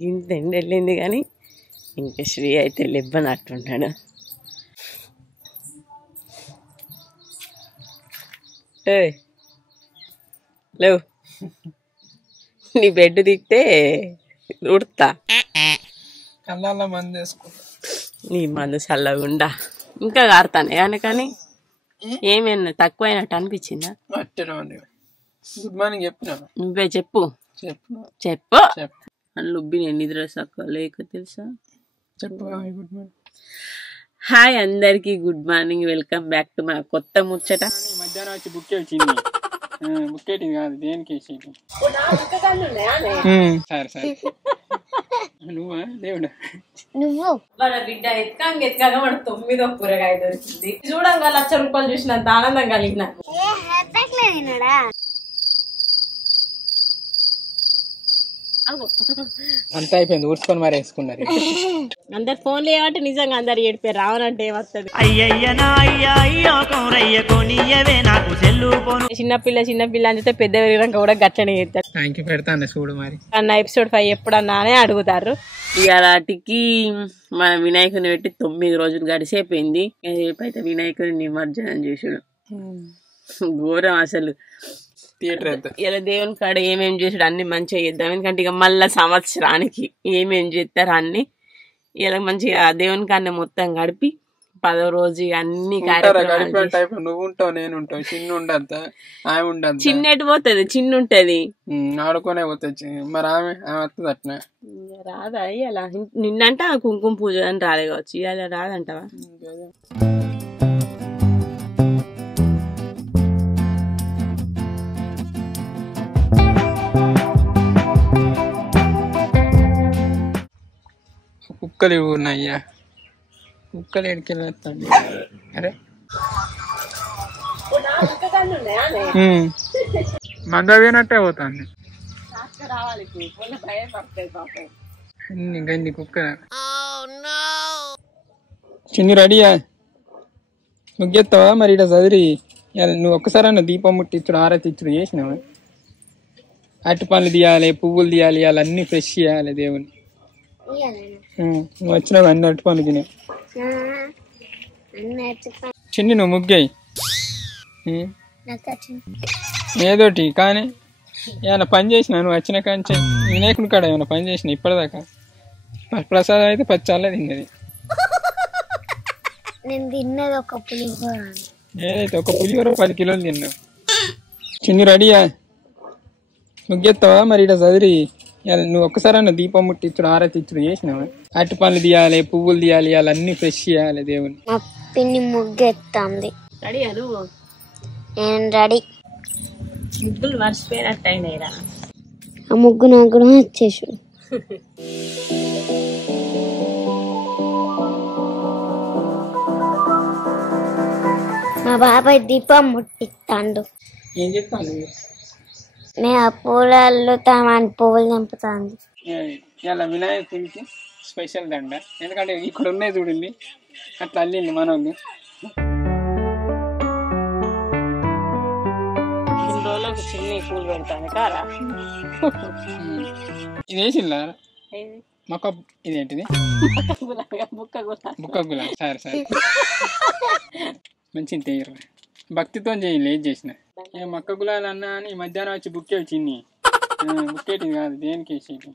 గింత ఎండ వెళ్ళింది కానీ ఇంకా శ్రీ అయితే లెబ్బనట్టుంటాడు. లేవు నీ బెడ్ దిక్తే ఉడతా కళ్ళల్లో మందు వేసుకుంటా. నీ మందు చల్లగుండా ఇంకా కారుతానే కానీ ఏమైనా తక్కువైనట్టు అనిపించిందా? గుడ్ మార్నింగ్ చెప్పినా నువ్వే చెప్పు చెప్పు లుబ్బి నేను నిద్ర సక్క లేక తెలుసా. చెప్పు గుడ్ మార్నింగ్. హాయ్ అందరికి good morning, welcome back to మా కొత్త ముచ్చట. మధ్యాహ్నం వచ్చి బుక్ వచ్చింది. బుక్ ఏంటిది కాదు దేనికి వేసేది. సరే సరే నువ్వా దేవుడు నువ్వు వాళ్ళ బిడ్డ ఎత్తుగా మనకు 9వ కూరగాయ దొరికింది. చూడంగా ₹1,00,000 చూసినంత ఆనందం కలిగిన అంతా అయిపోయింది. ఊడ్చుకొని మరి వేసుకున్నారు. అందరు ఫోన్లు ఏమంటే నిజంగా అందరు ఏడిపోయారు. రావనంటే ఏమవుతుంది. చిన్నపిల్ల అని చెప్తే పెద్ద పెరిగినాక కూడా గట్లనే చేస్తారు. థ్యాంక్ యూ పెడతాను చూడు మరి అన్న ఎపిసోడ్ 5 ఎప్పుడన్నా అని అడుగుతారు. ఇలాంటికి మన వినాయకుని పెట్టి 9 రోజులు గడిచిపోయింది. రేపైతే వినాయకుని నిమజ్జనం చేసుడు ఘోరం అసలు. ఇలా దేవుని కాడ ఏమేమి చేసాడు అన్ని మంచిగా చేద్దాం. ఎందుకంటే ఇక మళ్ళా సంవత్సరానికి ఏమేమి చేస్తారు అన్ని ఇలా మంచిగా దేవుని కాడ మొత్తం గడిపి 10వ రోజు అన్ని కార్యక్రమాలు. నువ్వు ఉంటావు నేను ఉంటావు చిన్న ఉండద్దా ఆమె ఉండదు. చిన్నటి పోతుంది చిన్న ఉంటది ఆడుకోనే పోతుంది. మరి ఆమె వస్తుంది అట్లా రాదా. ఇలా నిన్నంట కుంకుమ పూజ అని రాలే కావచ్చు. ఇలా రాదంటావా? కుక్కలు ఉన్నాయ్యా. కుక్కలు ఎడికెళ్ళి అరే మందవేనట్టే పోతాంది. గండి కుక్క చిన్ని రెడీయా ముగ్గెత్తావా మరి? ఇట చదిరి నువ్వు ఒక్కసారి అన్న దీపం ముట్టించుడు ఆరతి ఇచ్చుడు చేసినావా? అరటి పండ్లు తీయాలి, పువ్వులు తీయాలి, ఇవాళ అన్ని ఫ్రెష్ చేయాలి దేవుని. నువ్వు వచ్చినావు అన్ని అరటి పండ్లు తినే. చిన్ని నువ్వు ముగ్గాయి ఏదోటి కానీ ఏమైనా పని చేసినా నువ్వు వచ్చిన కాంచి వినాయకుని కాడ ఏమైనా పని చేసినా ఇప్పటిదాకా? ప్రసాదం అయితే 10 చాలే తిన్నది. ఏదైతే ఒక పులిహోర 10 కిలోలు తిన్నావు. చిన్ని రెడీయా ముగ్గెత్తావా మరి? ఇట చదిరి నువ్వు ఒక్కసారి అన్న దీపం ముట్టించుడు ఆరతి ఇచ్చుడు చేసినావా? అరటి పండ్లు తీయాలి, పువ్వులు తీయాలి, ఇవాళ అన్ని ఫ్రెష్ చేయాలి దేవుని. పిన్ని ముగ్గెత్తాంది. రెడీయా నువ్వు? నేను రెడీ. ముగ్గులు మర్చిపోయినట్టు అయినాయిరా. ఆ ముగ్గు నాకు కూడా వచ్చేసి. మా బాబాయ్ దీపం ముట్టిస్తాడు. ఏం చెప్తాను? నేను ఆ పూలల్లో తమని పువ్వులు నింపుతాను. ఇలా వినాయకుడికి స్పెషల్ దండ. ఎందుకంటే ఇక్కడ ఉన్నాయి చూడండి అట్లా అల్లింది మనోళ్ళు. చిన్న పూలు పెడతాను కారా. ఇది వేసిందా మొక్క? ఇదేంటిది? బుక్క గులా. సరే సరే మంచిది తీయరు. భక్తితో చేయాలి ఏది చేసిన. మొక్క గులాలు అన్నా అని మధ్యాహ్నం వచ్చి బుక్కే వచ్చింది. బుక్కేటిది కాదు దేనికి వేసేది.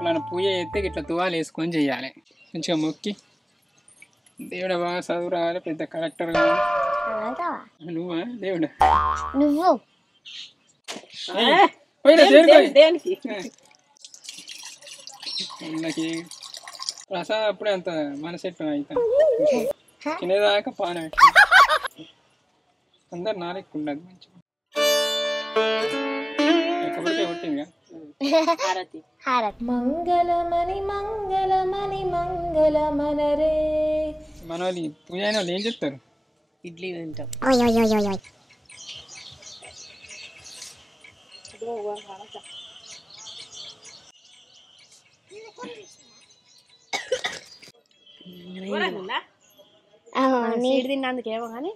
అలా పూజ చేస్తే ఇట్లా తువాలు వేసుకొని చెయ్యాలి. మంచిగా మొక్కి దేవుడు బాగా చదువు రావాలి, పెద్ద కలెక్టర్ కావాలి. నువ్వా దేవుడు? నువ్వు ప్రసాదం అప్పుడే అంత మనసెట్టు అవుతాను. తినేదాకా పాన అందరు నాలెక్కుండదు మంచిగా. ఎక్కడికే పుట్టిందిగా. మంగళమని మంగళమని మంగళమనరే. మన వాళ్ళు పూజ అయిన వాళ్ళు ఏం చెప్తారు? ఇడ్లీ తింటాం. తిన్నందుకేమో కానీ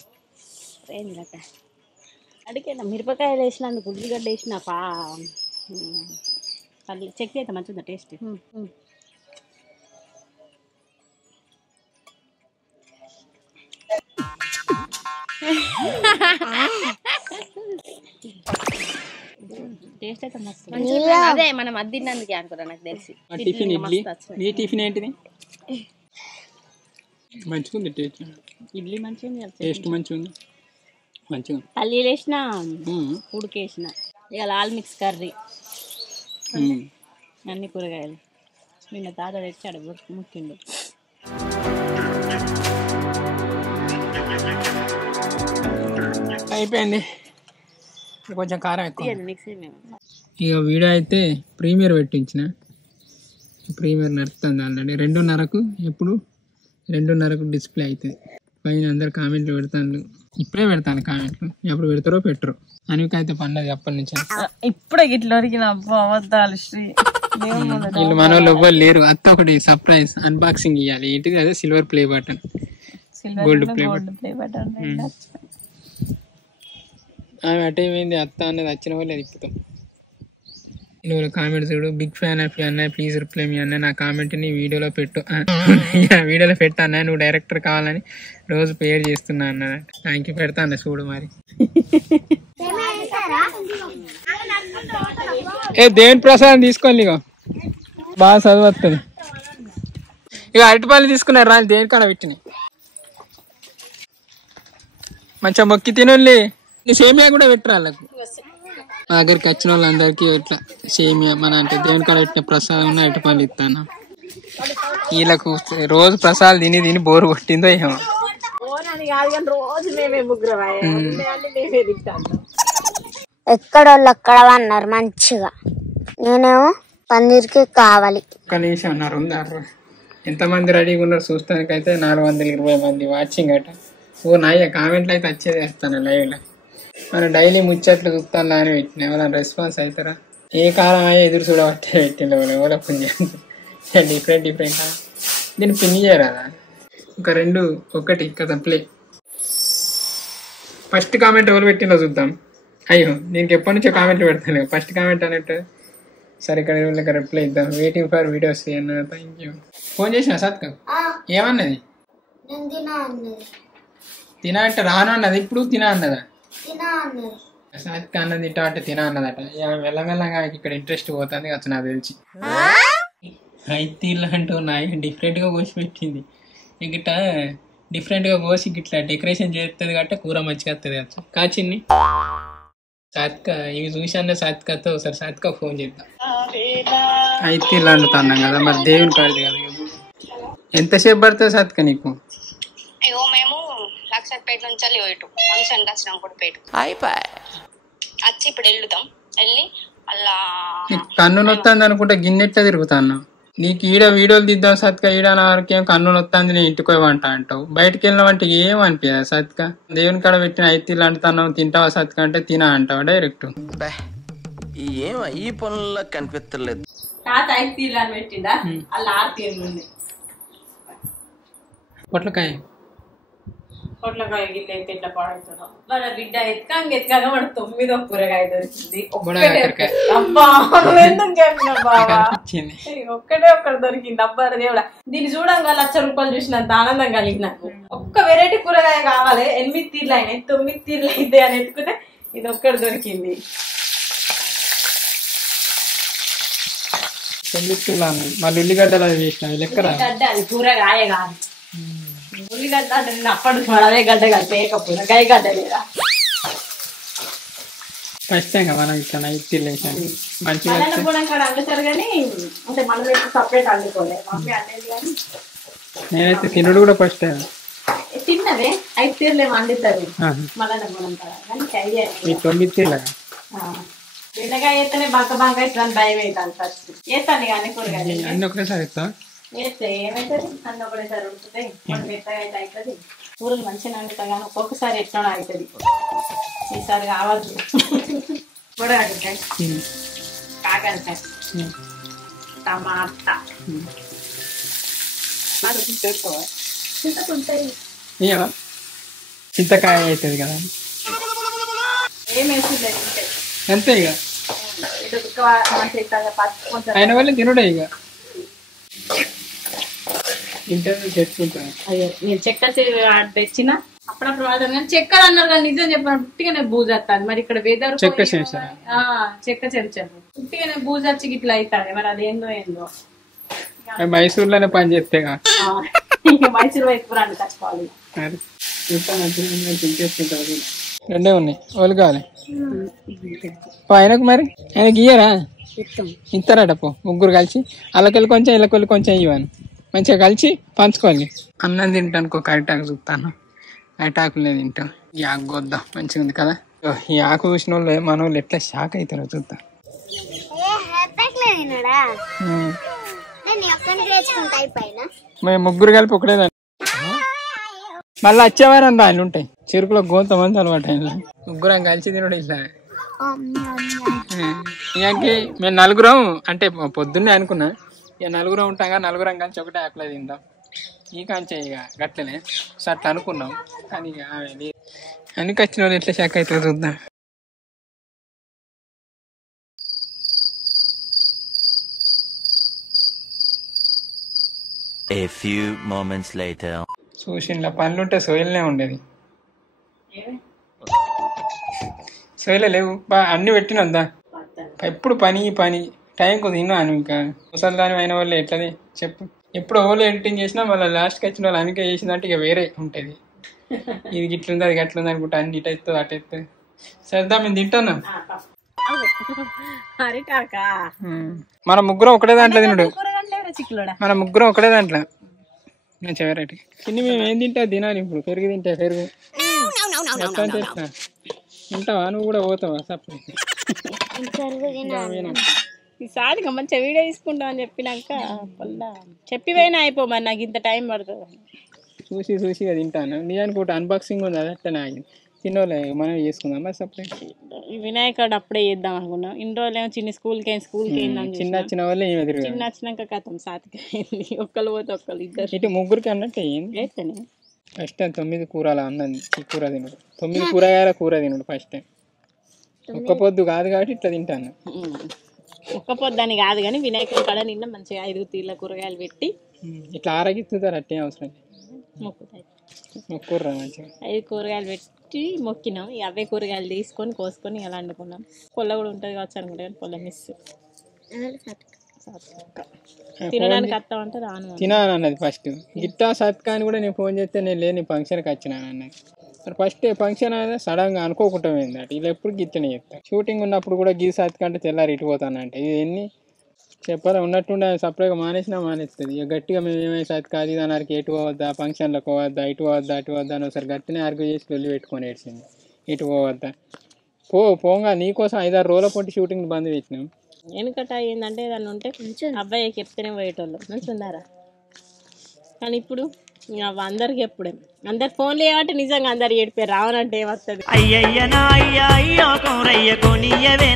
అడిగేనా మిరపకాయలు వేసినందుకు ఉల్లిగడ్డ వేసిన పల్లి చట్నీ అయితే మంచిగా టేస్ట్. టేస్ట్ అయితే మస్తు. అదే మనం అది తిన్నందుకే అనుకున్నా నాకు తెలిసి. టిఫిన్ ఇడ్లీ. నీ టిఫిన్ ఏంటిది? మంచిగా ఉంది టేస్ట్. ఇడ్లీ మంచిగా ఉంది, టేస్ట్ మంచిగా ఉంది. మంచిగా పల్లీలు వేసిన ఉడికేసిన ఇక లాల్ మిక్స్ కర్రీ అన్ని కూరగాయలు నిన్న తాత తెచ్చాడు ముఖ్యంగా. అయిపోయింది. కొంచెం కారం ఎక్కువ. ఇక వీడియో అయితే ప్రీమియర్ పెట్టించిన. ప్రీమియర్ నడుస్తుంది ఆల్రెడీ 2:30కు. ఎప్పుడు 2:30కు డిస్ప్లే అవుతుంది. పైన అందరు కామెంట్లు పెడతాను. ఇప్పుడే పెడతాను కామెంట్లు. ఎప్పుడు పెడతారో పెట్టరు. అనికైతే పండగ అప్పటి నుంచి. ఇప్పుడే గిట్ల అబద్ధాలు శ్రీ. వీళ్ళు మన వాళ్ళు ఎవ్వరు లేరు. అత్త ఒకటి సర్ప్రైజ్ అన్బాక్సింగ్ ఇవ్వాలి. ఏంటిది? అదే silver play button, gold play button. ఆమె అటే పోయింది. అత్త అన్నది వచ్చిన వాళ్ళు అది ఇప్పుతాం. వీళ్ళు కామెంట్ చూడు. బిగ్ ఫ్యాన్ ఆఫ్ యూ అన్న, ప్లీజ్ రిప్లై మీ అన్న. నా కామెంట్ ని వీడియోలో పెట్టు. వీడియోలో పెట్టా అన్న, నువ్వు డైరెక్టర్ కావాలని రోజు పేరు చేస్తున్నా అన్న. Thank you. పెడతా అన్న చూడు మరి. దేవుని ప్రసాదం తీసుకోవాలి. ఇక బాగా చదువు వస్తుంది. ఇక అరటిపళ్ళు తీసుకున్నారు రా. దేనికన్నా పెట్టినాయి. మంచిగా మొక్కి తినోళ్ళి. సేమియా కూడా పెట్టరు వాళ్ళకు. మా దగ్గరికి వచ్చిన వాళ్ళందరికీ ఇట్లా సేమియా మన అంటే దేవుని కాడ పెట్టిన ప్రసాదం అరటిపళ్ళు ఇస్తాను. వీళ్ళకు రోజు ప్రసాదం తిని తిని బోరు కొట్టిందో ఏమో. ఎక్కడోళ్ళు అక్కడ అన్నారు మంచిగా. నేనేమో పన్నీర్కి కావాలి. ఒక్క నిమిషం అన్నారు. ఎంతమంది రెడీగా ఉన్నారు చూస్తానికైతే 420 మంది వాచింగ్ అట. ఓ నాయ కామెంట్లు అయితే వచ్చేది వేస్తాను లైవ్ లో. మనం డైలీ ముచ్చట్లు చూస్తాను అని పెట్టిన. ఎవరైనా రెస్పాన్స్ అవుతారా? ఏ కాలం అయ్యా ఎదురు చూడబట్టే పెట్టిన ఎవరో పుణ్యం. డిఫరెంట్ దీన్ని పిన్ చేయరాదా? ఒక 2 1 కదా ప్లే. ఫస్ట్ కామెంట్ ఎవరు పెట్టిందో చూద్దాం. అయ్యో దీనికి ఎప్పటి నుంచో కామెంట్లు పెడతాను. ఫస్ట్ కామెంట్ అన్నట్టు. సరే ఇక్కడ రిప్లై ఇద్దాం. వెయిటింగ్ ఫర్ వీడియోస్ అన్న. Thank you. ఫోన్ చేసిన సత్క ఏమన్నది? తినా అంటే రాను అన్నది. ఇప్పుడు తినా అన్నదా? సత్క అన్నది తింటా అంటే తినా అన్నదట. మెల్లమెల్లగా ఇక్కడ ఇంట్రెస్ట్ పోతుంది అసలు నాకు తెలిసి. అయితే ఇలాంటి నాయ డిఫరెంట్ గా కోసి పెట్టింది. ఇగిట డిఫరెంట్ గా కోసి ఇట్లా డెకరేషన్ చేస్తుంది కాబట్టి కూర మంచిగా వస్తుంది కదా కాచిన్ని. సాత్క ఇవి చూసాను. సాత్కతో ఒకసారి సాత్క ఫోన్ చేద్దాం. అయితే ఇలా అంటున్నాం కదా మరి దేవుని కాడిది కదా. ఎంతసేపు పడుతుంది సాత్క నీకు? మేము లక్షపేట నుంచి ఫంక్షన్ వచ్చినాం కూడా పేట వచ్చి ఇప్పుడు వెళ్తాం. వెళ్ళి అలా కన్ను నొత్తాంది అనుకుంటా గిన్నెట్లా తిరుగుతాను. నీకు ఈడ వీడియోలు దిద్దాం సత్క. ఈడ నా వరకేం కన్ను నొత్తాంది నేను ఇంటికి వంట అంటావు. బయటకు వెళ్ళిన వంట ఏం అనిపించదా సత్క? దేవుని కాడ పెట్టిన అయితే అంటున్నావు. తింటావా సత్క అంటే తినా అంటావా డైరెక్ట్? ఏం ఈ పనుల్లో కనిపించలేదు. పొట్లకాయ పొట్లకాయ గిట్ల అయితే ఇట్లా పాడవుతున్నాం. వాళ్ళ బిడ్డ ఎత్తుగా వాడు 9వ కూరగాయ దొరికింది. అబ్బా ఎందుకు చెప్పిన బాబా, ఒక్కటే ఒక్కటి దొరికింది. అబ్బా దేవుడా, దీన్ని చూడంగా 1,00,000 రూపాయలు చూసినంత ఆనందం కలిగి నాకు. ఒక్క వెరైటీ కూరగాయ కావాలి. 8 తీర్లు అయినాయి, 9 తీర్లు అయితే అని ఎత్తుకుంటే ఇది ఒక్కటి దొరికింది. 9 తీర్లు మళ్ళీ ఉల్లిగడ్డలు అవి వేసిన లెక్క. అది కూరగాయ కాదు, ఉల్లిగడ్డ అంటే నేను అప్పటి అదే గడ్డ కలిపేయకపోయినా గాయ గడ్డ లేదా. ఫస్ట్ టైం మనం ఇట్లా నైట్ తినేసాను మంచిగా అంటారు కానీ అంటే మనం సపరేట్ వండుకోలేదు. మమ్మీ అనేది కానీ నేనైతే తినడు కూడా ఫస్ట్ టైం తిన్నదే. 5 తీర్లు వండుతారు మళ్ళీ గుణం కానీ ఐడియా 9 తీర్లు. బెండకాయ వేస్తేనే బంక ఇట్లా భయం అవుతాను. ఫస్ట్ వేస్తాను కానీ కూరగాయలు అన్ని ఒకటేసారి ఇస్తా వేస్తే ఏమవుతుంది, అన్నీ ఒకటేసారి ఉంటుంది. మెత్తగా అయితే అవుతుంది. కూరలు మంచిగా వండుతా కానీ ఒక్కొక్కసారి ఎట్లా అవుతుంది. ఈసారి కావచ్చు కూరగాయకాయ, కాకరకాయ, టమాటా చింతకాయ అవుతుంది కదా. అంతే ఇక ఆయన వల్ల తినడే ఇక ఇంటర్వ్యూ తెచ్చుకుంటాను. అయ్యో నేను చక్కెర తెచ్చిన అప్పుడప్పుడు వాడతాను కానీ చక్కెర అన్నారు కానీ నిజం చెప్పిన పుట్టిగానే బూజేస్తాను. మరి ఇక్కడ వెదర్ చెక్క చేశారా? చెక్క చెంచాను పుట్టిగానే బూజొచ్చి ఇట్లా అవుతాయి. మరి అది ఏందో మైసూర్లోనే పని చేస్తే ఇంకా మైసూర్ వైపు రాని కచ్చుకోవాలి. రెండే ఉన్నాయి. వాళ్ళు కావాలి ఆయనకు. మరి ఆయనకి ఇయ్యరా? ఇస్తారట పో. ముగ్గురు కలిసి అల్లకెళ్ళి కొంచెం ఇళ్ళకెళ్ళి కొంచెం ఇవ్వను. మంచిగా కలిసి పంచుకోవాలి. అన్నం తింటాను ఒక అరిటాకు చూస్తాను. అరిటాకులే తింటాం. ఈ ఆకు కొద్దాం మంచిగా ఉంది కదా. ఈ ఆకు చూసిన వాళ్ళు మన వాళ్ళు ఎట్లా షాక్ అవుతారో చూద్దాం. మేము ముగ్గురు కలిపి ఒకటేదాన్ని. మళ్ళీ వచ్చేవారం దాన్ని ఉంటాయి చెరుకులో గోంత మంది అలవాటు అయినా ముగ్గురం కలిసి తినడం ఇట్లా. ఇంకే మేము నలుగురం అంటే పొద్దున్నే అనుకున్నా ఇక నలుగురం ఉంటాం కదా, నలుగురం కలిసి ఒకటే ఆకులో తింటాం. ఈ కంచె ఇక గట్లనే సో అట్లా అనుకున్నాం. కానీ ఇక అనికి వచ్చిన వాళ్ళు ఎట్లా షాక్ అవుతుందో చూద్దాం. A few moments later. సూషన్లో పనులుంటే సోయలనే ఉండేది. సోయలే లేవు అన్ని పెట్టినందా. ఎప్పుడు పని టైంకు తిన్నాను. ఇంకా ముసలిదాని అయిన వాళ్ళు ఎట్లది చెప్పు. ఎప్పుడు ఓళ్ళు ఎడిటింగ్ చేసినా మళ్ళీ లాస్ట్కి వచ్చిన వాళ్ళు అనికే చేసిందంటే ఇక వేరే ఉంటుంది. ఇది గిట్లుంది అది గట్లుంది అనుకుంటా అన్ని ఇటు అవుతుంది అటు అవుతుంది. సరదా మేము తింటున్నాం. మన ముగ్గురం ఒకటే దాంట్లో తినడు. మన ముగ్గురం ఒకటే దాంట్లో మంచిగా వెరైటీ చిన్ని. మేము ఏం తింటా తినాలి. ఇప్పుడు పెరుగు తింటా పెరుగు మొత్తం చేస్తా. తింటావా? నువ్వు కూడా పోతావా? సపరేట్ ఈసారి మంచిగా వీడియో తీసుకుంటాం అని చెప్పినాక చెప్పిపోయినా అయిపో. మరి నాకు ఇంత టైం పడుతుంది. చూసిగా తింటాను. నిజానికి ఒకటి అన్బాక్సింగ్ ఉంది, అది అట్లా ఆగింది. చిన్నోళ్ళు మనం చేసుకుందాం మరి సపరేట్. వినాయకుడు అప్పుడే చేద్దాం అనుకున్నాం. ఇన్ని రోజులు ఏమో చిన్న స్కూల్కి చిన్న వచ్చిన వాళ్ళే చిన్న వచ్చినాక కథం సాతికి అయింది. ఒక్కళ్ళు పోతే ఒక్కళ్ళు ఇద్దరు ఇటు ముగ్గురికి అన్నట్టు అయ్యింది. ఫస్ట్ టైం 9 కూరలు అన్నది. ఈ కూర తినడు 9 కూరగాయల కూర తినడు ఫస్ట్ టైం. ఒక్క పొద్దు కాదు కాబట్టి ఇట్లా తింటాను. ఒక్క పొద్దని కాదు కానీ వినాయకుడి కాడ నిన్న మంచిగా 5 తీర్ల కూరగాయలు పెట్టి ఇట్లా ఆరగిస్తుంటారు. అట్టే అవసరం మొక్కుర్రా మంచిగా 5 కూరగాయలు పెట్టి మొక్కినాం. అవే కూరగాయలు తీసుకొని కోసుకొని ఇలా వండుకున్నాం. పొల్ల కూడా ఉంటుంది కావచ్చు అనుకుంటే కానీ పొల్ల మిస్ తినడానికి వస్తామంటే రాను తినాను అన్నది ఫస్ట్. గిట్టా సత్కా అని కూడా నేను ఫోన్ చేస్తే నేను లేని ఫంక్షన్కి వచ్చినాను అన్నది. మరి ఫస్ట్ ఫంక్షన్ అయినా సడన్గా అనుకోకుండా పోయింది అటు. ఇలా ఎప్పుడు గిట్టనే చెప్తాను. షూటింగ్ ఉన్నప్పుడు కూడా గీ సత్కా అంటే తెల్లారి ఇటు పోతానంటే ఇది ఎన్ని చెప్పాలి ఉన్నట్టుండే సపరేట్గా మానేస్తుంది. ఇక గట్టిగా మేము ఏమైనా సత్కా అది దానికి ఎటు పోవద్దా, ఫంక్షన్లకు పోవద్దా, ఇటు పోవద్దా అటు పోవద్దా అని ఒకసారి గట్టినే ఆర్గ్యూ చేసి వెళ్ళి పెట్టుకొని ఏడ్చింది. ఇటు పోవద్దా పోగా నీకోసం 5-6 రోజుల పొట్టి షూటింగ్ బంద్ పెట్టినాం. వెనుకట ఏంటంటే ఏదన్నా ఉంటే అబ్బాయి చెప్తేనే పోయేటోళ్ళు మంచిన్నారా. కానీ ఇప్పుడు అందరికి ఎప్పుడే అందరు ఫోన్లు ఏమంటే నిజంగా అందరు ఏడిపోయి రావనంటే ఏమవుతుంది.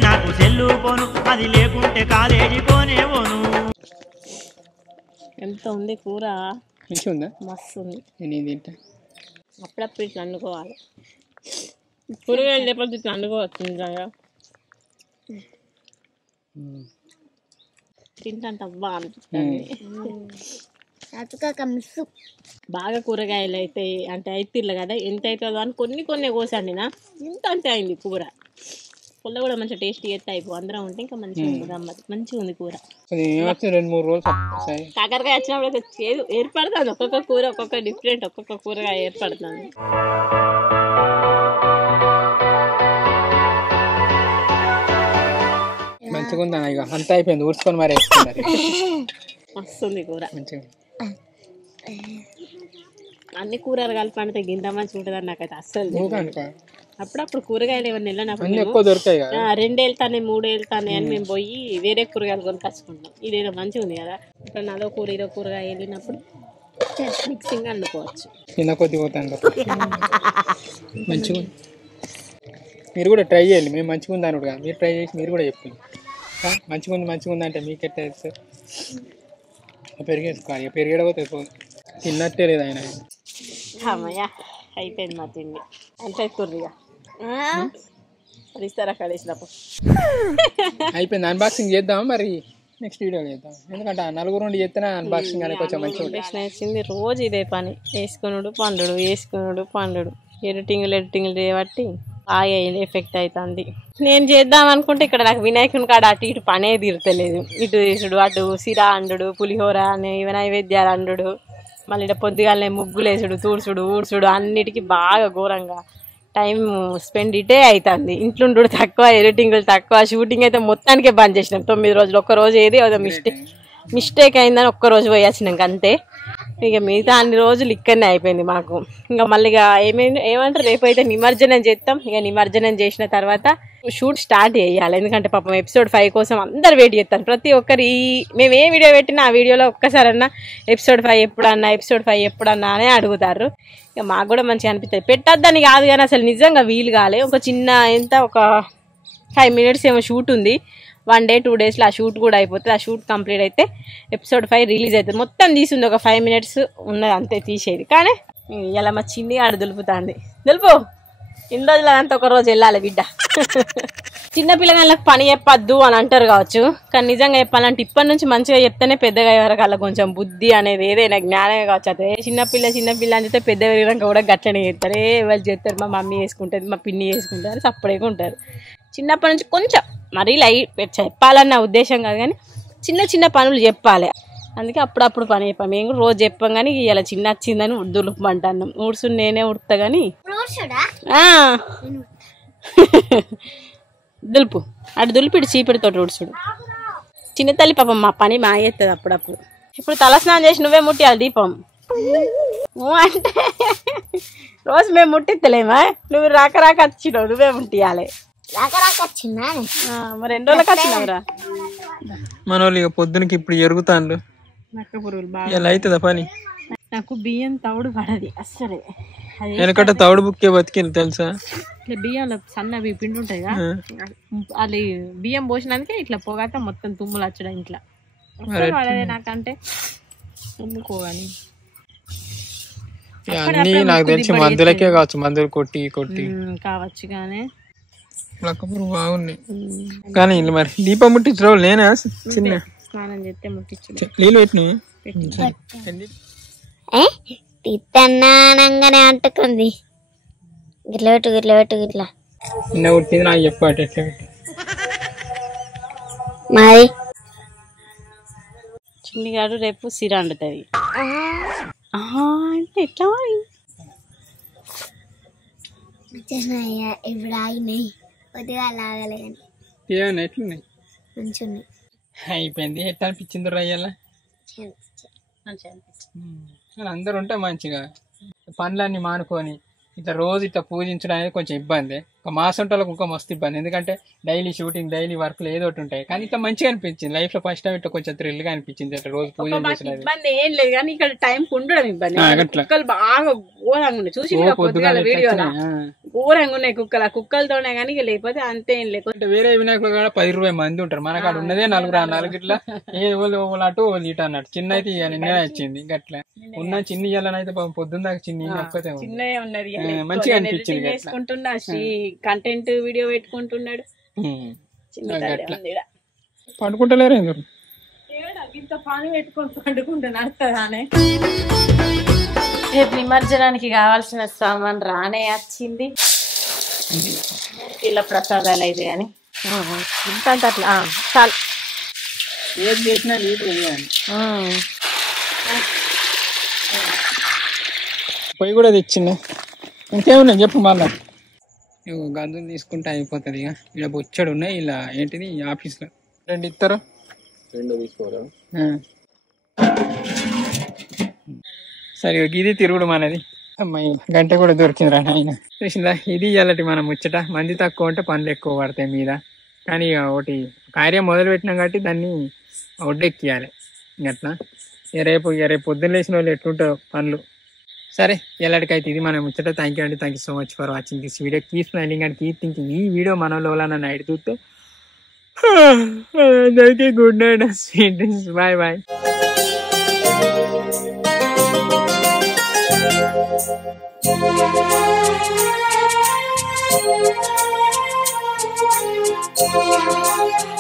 నాకు సెల్లు పోను అది లేకుంటే కాలేజీ పోనే పోను. ఎంత ఉంది కూర మంచిగా ఉందా? మస్తు ఉంది. నేను తింటా. అప్పుడప్పుడు ఇట్లా వండుకోవాలి. కూరగాయలు లేకపోతే ఇట్లా వండుకోవచ్చు నిజంగా. తింటాంట అబ్బా అనిపిస్తుంది. బాగా కూరగాయలు అయితే అంటే అయితిర్లు కదా ఎంత అవుతుందో అని కొన్ని కోసండి నా ఇంత అంతే అయింది కూర. పుల్ల కూడా మంచిగా టేస్టీ అయితే అయిపో అందరం ఉంటే ఇంకా మంచిగా ఉంది. గమ్మత్ మంచిగా ఉంది కూర. 2-3 రోజులు కాకరకాయ వచ్చినప్పుడు అయితే ఏర్పడుతుంది. ఒక్కొక్క కూర ఒక్కొక్క డిఫరెంట్ ఒక్కొక్క కూరగాయ ఏర్పడుతుంది. మంచిగా ఉందా? ఇక అంతా అయిపోయింది ఊడ్చుకొని మరి వస్తుంది కూర మంచిగా. అన్ని కూరలు కలిపి అంటే గింత మంచిగా ఉంటుంది అని నాకైతే అస్సలు. అప్పుడప్పుడు కూరగాయలు ఏమన్నా వెళ్ళినప్పుడు 2 వెళ్తానే 3 వెళ్తానే అని మేము పోయి వేరే కూరగాయలు కొనుకొచ్చుకుంటాం. ఇదేదో మంచిగా ఉంది కదా. ఇప్పుడు అదో కూర ఇదో కూరగాయ వెళ్ళినప్పుడు మిక్సింగ్ వండుకోవచ్చు. చిన్న కొద్ది పోతాను మంచిగా. మీరు కూడా ట్రై చేయాలి. మేము మంచిగా ఉంది అనుడు కదా, మీరు ట్రై చేసి మీరు కూడా చెప్పండి. మంచిగా ఉంది అంటే మీకు ఎట్లా తెలుసు? పెరిగేసుకోవాలి. ఇక పెరిగేడపోతే తిన్నట్టే లేదు ఆయన. అమ్మయ్య అయిపోయింది మా తిండి. అంటే కుర్రిగా అది ఇస్తారా కడేసినప్పుడు అయిపోయింది. అన్బాక్సింగ్ చేద్దాం మరి, నెక్స్ట్ వీడియో చేద్దాం. ఎందుకంటే ఆ నలుగురు నుండి చేస్తేనే అన్బాక్సింగ్ అనేది కొంచెం మంచిగా ఉంటుంది. వచ్చింది రోజు ఇదే పని, వేసుకున్నాడు పండుడు ఎడిటింగ్లు చేయబట్టి బాగా ఎఫెక్ట్ అవుతుంది. నేను చేద్దాం అనుకుంటే ఇక్కడ నాకు వినాయకుని కాడ అటు ఇటు పనే తీరతలేదు. ఇటు తీసుడు అటు సిరా అండు, పులిహోర అని నైవేద్యాలు అండు, మళ్ళీ ఇక్కడ పొద్దుగాలనే ముగ్గులు వేసుడు, తూడ్చుడు ఊడ్చుడు అన్నిటికీ బాగా ఘోరంగా టైం స్పెండ్ ఇటే అవుతుంది. ఇంట్లో తక్కువ, ఎడిటింగ్లు తక్కువ, షూటింగ్ అయితే మొత్తానికే బంద్ చేసినాం 9 రోజులు. ఒక్కరోజు ఏది మిస్టేక్ అయిందని ఒక్కరోజు పోయాచ్చినాక అంతే. ఇక మిగతా అన్ని రోజులు ఇక్కడనే అయిపోయింది మాకు. ఇంకా మళ్ళీ ఏమంటారు రేపు అయితే నిమజ్జనం చేస్తాం. ఇక నిమజ్జనం చేసిన తర్వాత షూట్ స్టార్ట్ చేయాలి. ఎందుకంటే పాపం ఎపిసోడ్ 5 కోసం అందరు వెయిట్ చేస్తారు. ప్రతి ఒక్కరు మేము ఏ వీడియో పెట్టినా ఆ వీడియోలో ఒక్కసారన్నా ఎపిసోడ్ 5 ఎప్పుడన్నా అనే అడుగుతారు. ఇక మాకు కూడా మంచిగా అనిపిస్తుంది. పెట్టద్దని కాదు కానీ అసలు నిజంగా వీలు కాలే. ఒక చిన్న ఒక 5 minutes ఏమో షూట్ ఉంది. 1 day 2 daysలో ఆ షూట్ కూడా అయిపోతుంది. ఆ షూట్ కంప్లీట్ అయితే ఎపిసోడ్ 5 రిలీజ్ అవుతుంది. మొత్తం తీసింది ఒక 5 minutes ఉన్నది అంతే తీసేది. కానీ ఇలా మా చిన్ని ఆడు దులుపుతాంది. దులుపు ఇన్ని రోజులు అంతా ఒక రోజు వెళ్ళాలి బిడ్డ. చిన్నపిల్లగాళ్ళకి పని చెప్పద్దు అని అంటారు కావచ్చు, కానీ నిజంగా చెప్పాలంటే ఇప్పటి నుంచి మంచిగా చెప్తేనే పెద్దగా వరకు అలా కొంచెం బుద్ధి అనేది ఏదైనా జ్ఞానమే కావచ్చు. అదే చిన్నపిల్ల అని చెప్తే పెద్ద పెరిగినాక కూడా గట్లనే చేస్తారు. ఎవరు చేస్తారు, మా మమ్మీ చేసుకుంటుంది, మా పిన్ని చేసుకుంటారు, సప్పుడేగా ఉంటారు. చిన్నప్పటి నుంచి కొంచెం మరీ చెప్పాలన్న ఉద్దేశం కాదు, కానీ చిన్న పనులు చెప్పాలి. అందుకే అప్పుడప్పుడు పని చెప్పాం. మేము కూడా రోజు చెప్పాం. కానీ ఇలా చిన్న వచ్చిందని దులుపమంటాను. ఊడ్సు నేనే ఉడతా కానీ దులుపు అటు దులిపిడు చీపిడితో ఊడ్చుడు. చిన్న తల్లి పాపం మా పని మాయేస్తుంది అప్పుడప్పుడు. ఇప్పుడు తలస్నానం చేసి నువ్వే ముట్టియాలి దీపం అంటే రోజు మేము ముట్టిత్తలేమా? నువ్వు రాక వచ్చినావు, నువ్వే ముట్టియాలి. మరి 2 రోజులకు వచ్చినావురా. మన వాళ్ళు ఇక పొద్దునకి ఇప్పుడు ఎరుగుతాండ్రు. నక్క పురుగులు బాగా ఇలా అవుతుందా పని? నాకు బియ్యం తవుడు పడది అస్సలే. వెనకట తవుడు బుక్కే బతికింది తెలుసా? ఇట్లా బియ్యంలో సన్నవి పిండి ఉంటాయి కదా, అది బియ్యం పోసినందుకే ఇట్లా పోగాక మొత్తం తుమ్ములు వచ్చడం ఇంట్లో పడదే నాకంటే. ఎందుకోగాని అన్ని నాకు తెలిసి మందులకే కావచ్చు, మందులు కొట్టి కావచ్చు. కానీ బాగున్నాయి. కానీ మరి దీపం ముట్టించు నేనా చిన్న స్నానం చేస్తే ముట్టించు నీళ్ళు పెట్టిన తిత్తన్నానంగానే అంటుకుంది. గిట్లా నిన్న పుట్టింది నాకు చెప్పాడు ఎట్లా మరి. చిన్నిగాడు రేపు సిర వండుతుంది అంటే ఎట్లా ఇప్పుడు ఆగినాయి, కొద్దిగా లాగలే కానీ ఎట్లున్నాయి మంచిగా అయిపోయింది. ఎట్లా అనిపించింది రయ్యాల? అందరు ఉంటే మంచిగా పనులన్నీ మానుకొని ఇట్లా రోజు ఇట్లా పూజించడం అనేది కొంచెం ఇబ్బంది. ఒక మాసంటోళ్ళకి ఇంకా మస్తు ఇబ్బంది. ఎందుకంటే డైలీ షూటింగ్, డైలీ వర్క్లు ఏదో ఒకటి ఉంటాయి. కానీ ఇట్లా మంచిగా అనిపించింది. లైఫ్ లో ఫస్ట్ టైం ఇట్లా కొంచెం థ్రిల్ గా అనిపించింది. ఇట్లా రోజు పూజ ఇబ్బంది ఏం లేదు, కానీ ఇక్కడ టైం ఉండడం ఇబ్బంది. కుక్కలు బాగా ఘోరంగా ఉన్నాయి. చూసి వీడియోలో ఘోరంగా ఉన్నాయి కుక్కలు. ఆ కుక్కలతోనే కానీ లేకపోతే అంతే ఏం లేకపోతే. వేరే వినాయకులు కూడా 10-20 మంది ఉంటారు. మనకు అక్కడ ఉన్నదే 4. ఆ 4 ఇట్లా అటు ఇటు అన్నట్టు. చిన్న అయితే ఇక నిన్నే వచ్చింది. గట్లా ఉన్న చిన్ని ఇయ్యాలనైతే పొద్దున్న దాకా చిన్నగా ఉన్నది. మంచిగా అనిపించింది. చేసుకుంటున్నా కంటెంట్ వీడియో పెట్టుకుంటున్నాడు. పండుకుంటలేరు ఇంత పని పెట్టుకొని పండుకుంటున్నా అర్థదానే. రేపు నిమజ్జనానికి కావాల్సిన సామాన్ రానే వచ్చింది. ఇలా ప్రసాదాలు అయితే అని అట్లా చాలు. ఏది చేసినా పొయ్యి కూడా తెచ్చింది. ఇంకేమున్నాయి చెప్పు. మళ్ళా గంజులు తీసుకుంటే అయిపోతుంది. ఇక ఇలా బొచ్చడు ఉన్నాయి. ఇలా ఏంటిది ఆఫీస్లో 2 ఇస్తారా? 2 తీసుకోరా? సరే ఇది తిరుగుడు అనేది. అమ్మాయి గంట కూడా దొరికిందిరా నాయన. చూసిందా, ఇది ఇలాంటి మనం ముచ్చట. మంది తక్కువ ఉంటే పనులు ఎక్కువ పడతాయి మీద. కానీ ఇక ఒకటి కార్యం మొదలు పెట్టినాం కాబట్టి దాన్ని ఒడ్డెక్కియాలి. అట్లా రేపు పొద్దున్న లేచిన వాళ్ళు ఎట్లుంటారో పనులు. సరే ఎలాంటికైతే ఇది మనం ముచ్చట. థ్యాంక్ యూ అండి. Thank you so much for watching this video. Keep smiling and keep thinking. ఈ వీడియో మన లోలా నైట్ చూస్తే అందరికీ good night, sweet dreams. Bye bye. Thank you.